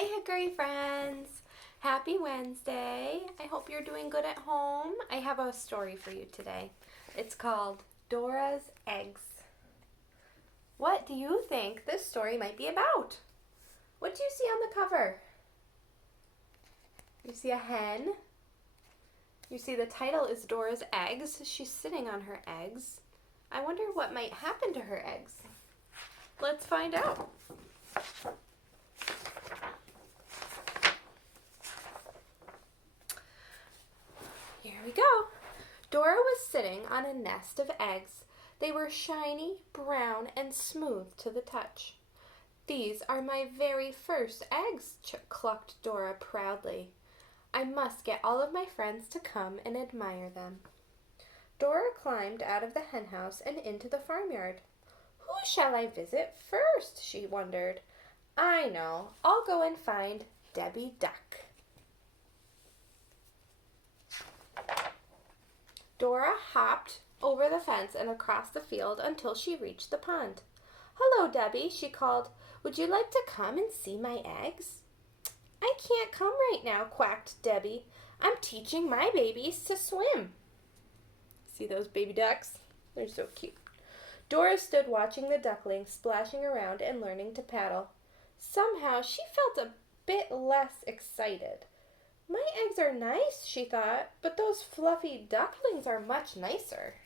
Hi, Hickory friends. Happy Wednesday. I hope you're doing good at home. I have a story for you today. It's called Dora's Eggs. What do you think this story might be about? What do you see on the cover? You see a hen. You see the title is Dora's Eggs. She's sitting on her eggs. I wonder what might happen to her eggs. Let's find out. Here we go. Dora was sitting on a nest of eggs. They were shiny, brown, and smooth to the touch. "These are my very first eggs," clucked Dora proudly. "I must get all of my friends to come and admire them." Dora climbed out of the henhouse and into the farmyard. "Who shall I visit first?" she wondered. "I know. I'll go and find Debbie Duck." Dora hopped over the fence and across the field until she reached the pond. "Hello, Debbie," she called. "Would you like to come and see my eggs?" "I can't come right now," quacked Debbie. "I'm teaching my babies to swim." See those baby ducks? They're so cute. Dora stood watching the ducklings splashing around and learning to paddle. Somehow she felt a bit less excited. "My eggs are nice," she thought, "but those fluffy ducklings are much nicer."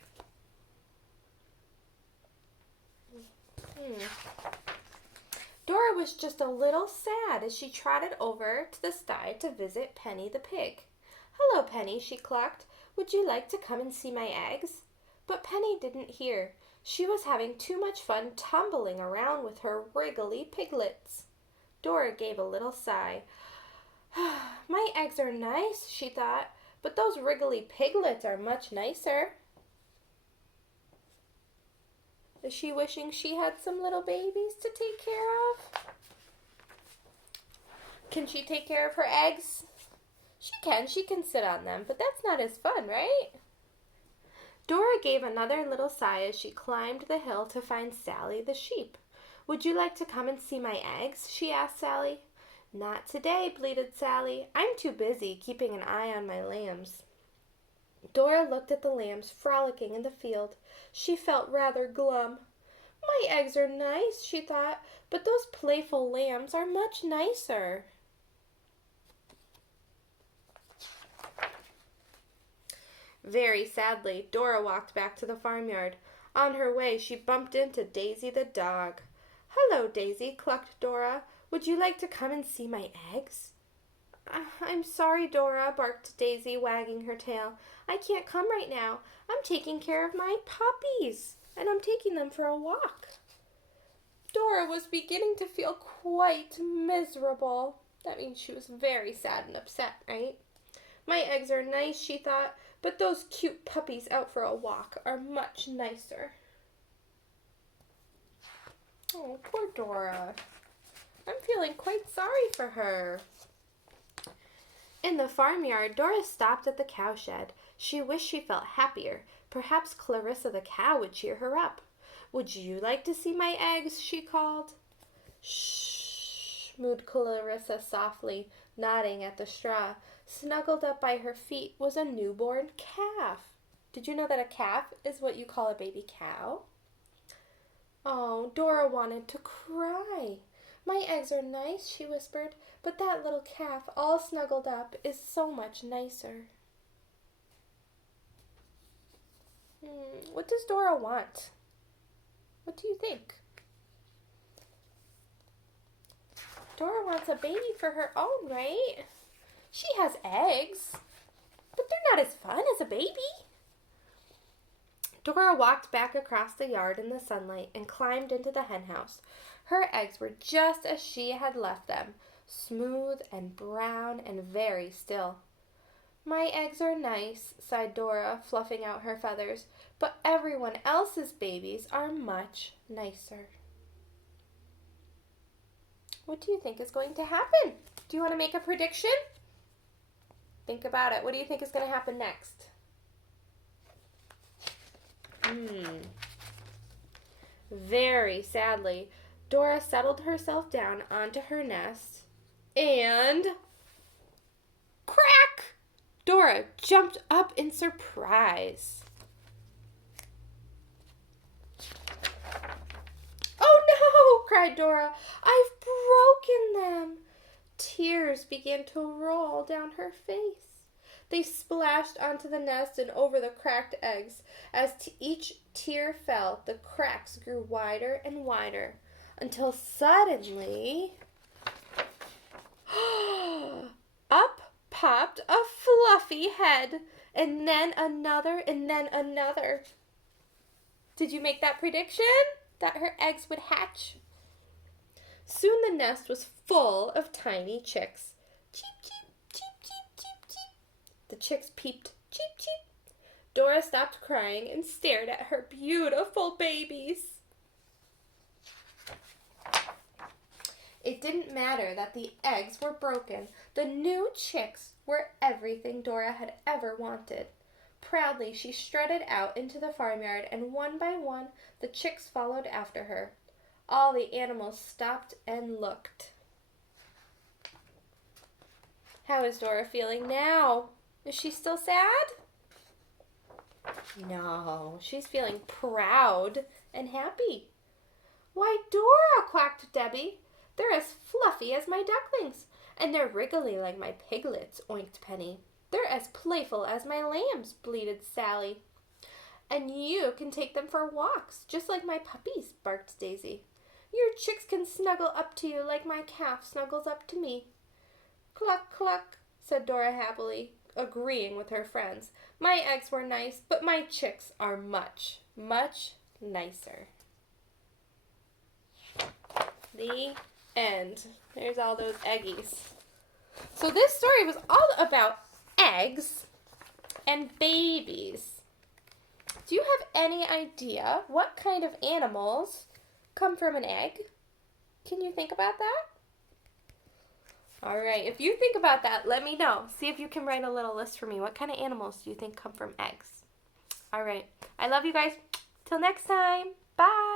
Dora was just a little sad as she trotted over to the sty to visit Penny the pig. "Hello, Penny," she clucked. "Would you like to come and see my eggs?" But Penny didn't hear. She was having too much fun tumbling around with her wriggly piglets. Dora gave a little sigh. "My eggs are nice," she thought, "but those wriggly piglets are much nicer." Is she wishing she had some little babies to take care of? Can she take care of her eggs? She can. She can sit on them, but that's not as fun, right? Dora gave another little sigh as she climbed the hill to find Sally the sheep. "Would you like to come and see my eggs?" she asked Sally. "Not today," bleated Sally. "I'm too busy keeping an eye on my lambs." Dora looked at the lambs frolicking in the field. She felt rather glum. "My eggs are nice," she thought, "but those playful lambs are much nicer." Very sadly, Dora walked back to the farmyard. On her way, she bumped into Daisy the dog. "Hello, Daisy," clucked Dora. "Would you like to come and see my eggs?" "I'm sorry, Dora," barked Daisy, wagging her tail. "I can't come right now. I'm taking care of my puppies, and I'm taking them for a walk." Dora was beginning to feel quite miserable. That means she was very sad and upset, right? "My eggs are nice," she thought, "but those cute puppies out for a walk are much nicer." Oh, poor Dora. I'm feeling quite sorry for her. In the farmyard, Dora stopped at the cowshed. She wished she felt happier. Perhaps Clarissa the cow would cheer her up. "Would you like to see my eggs?" she called. "Shh," mooed Clarissa softly, nodding at the straw. Snuggled up by her feet was a newborn calf. Did you know that a calf is what you call a baby cow? Oh, Dora wanted to cry. "My eggs are nice," she whispered, "but that little calf all snuggled up is so much nicer." What does Dora want? What do you think? Dora wants a baby for her own, right? She has eggs, but they're not as fun as a baby. Dora walked back across the yard in the sunlight and climbed into the henhouse. Her eggs were just as she had left them, smooth and brown and very still. "My eggs are nice," sighed Dora, fluffing out her feathers, "but everyone else's babies are much nicer." What do you think is going to happen? Do you want to make a prediction? Think about it. What do you think is going to happen next? Very sadly, Dora settled herself down onto her nest And crack! Dora jumped up in surprise. "Oh no!" cried Dora. "I've broken them." Tears began to roll down her face. They splashed onto the nest and over the cracked eggs. As each tear fell, the cracks grew wider and wider until suddenly up popped a fluffy head, and then another, and then another. Did you make that prediction? That her eggs would hatch? Soon the nest was full of tiny chicks. Cheep, cheep, cheep, cheep, cheep, cheep. The chicks peeped. Cheep, cheep. Dora stopped crying and stared at her beautiful babies. It didn't matter that the eggs were broken. The new chicks were everything Dora had ever wanted. Proudly, she strutted out into the farmyard, and one by one, the chicks followed after her. All the animals stopped and looked. How is Dora feeling now? Is she still sad? No, she's feeling proud and happy. "Why, Dora," quacked Debbie, "they're as fluffy as my ducklings, and they're wriggly like my piglets," oinked Penny. "They're as playful as my lambs," bleated Sally. "And you can take them for walks, just like my puppies," barked Daisy. "Your chicks can snuggle up to you like my calf snuggles up to me." "Cluck, cluck," said Dora happily, agreeing with her friends. "My eggs were nice, but my chicks are much, much nicer." The end. There's all those eggies. So this story was all about eggs and babies. Do you have any idea what kind of animals come from an egg? Can you think about that? All right, if you think about that, let me know. See if you can write a little list for me. What kind of animals do you think come from eggs? All right, I love you guys. Till next time. Bye.